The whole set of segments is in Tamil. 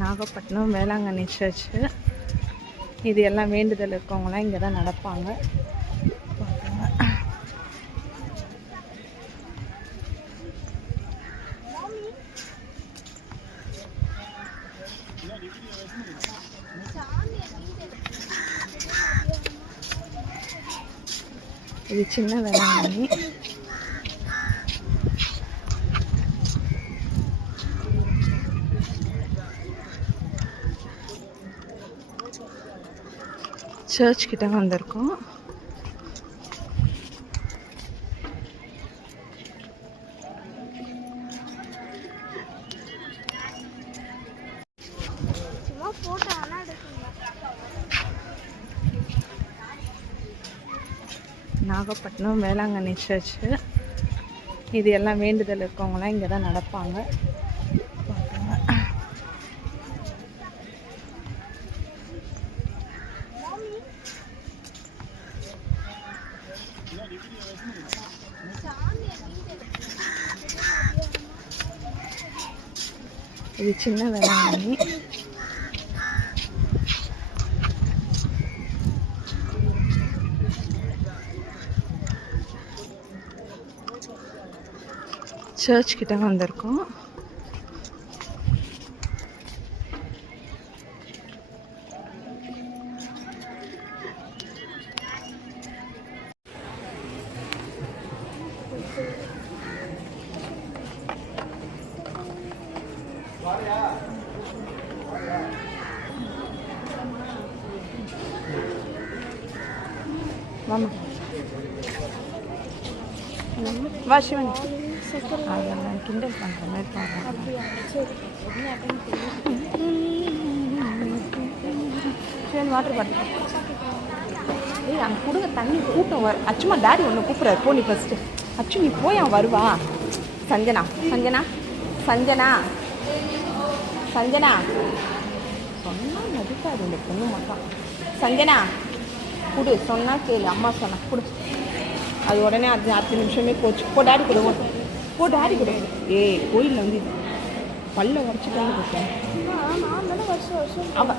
நாகப்பட்டினம் வேளாங்கண்ணி சர்ச்சு. இது எல்லாம் வேண்டுதல் இருக்கவங்களாம் இங்கே தான் நடப்பாங்க. இது சின்ன வேளாங்கண்ணி. சர்ச் கிட்ட வந்திருக்கோம். நாகப்பட்டினம் வேளாங்கண்ணி சர்ச்சு. இது எல்லாம் வேண்டுதல் இருக்கவங்களாம் இங்கே தான் நடப்பாங்க. இது சின்ன வேளாங்கண்ணி. சர்ச் கிட்ட வந்திருக்கோம். வாமா வா சிவனி. அதெல்லாம் கிண்டல் பண்ணுற மாதிரி பாருங்க. சிவன் வாட்டர் பாட்டில் ஏய் அங்கே கொடுங்க தண்ணி கூட்டம் வர. அச்சுமா டாடி ஒன்று கூப்பிட்றாரு. போ நீ ஃபஸ்ட்டு. அச்சு நீ போய் அவன் வருவா. சஞ்சனா சஞ்சனா சஞ்சனா சஞ்சனா சொன்னால் மதிக்காது இந்த பொண்ணு மட்டும். சஞ்சனா கொடு சொன்னால் கேளு. அம்மா சொன்னா கொடு. அது உடனே அது 10 நிமிஷமே போச்சு. போ டாடி கொடுவோம். போ டாடி கொடு. ஏய் கோயிலில் வந்து பல்ல உடச்சிட்டாங்க போட்டேன்.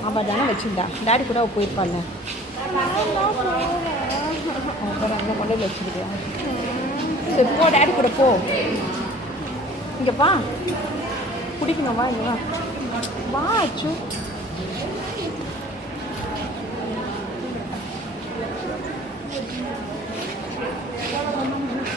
அவள் தானே வச்சுருந்தா. டாடி கூட அவள் போயிருப்பாள்ல. அப்புறம் அந்த கொண்டையில் வச்சுக்கிட்டியா? சரி போ டாடி கூட போ. இங்கேப்பா பிடிக்கணும். வா இங்கே வா வா அச்சு.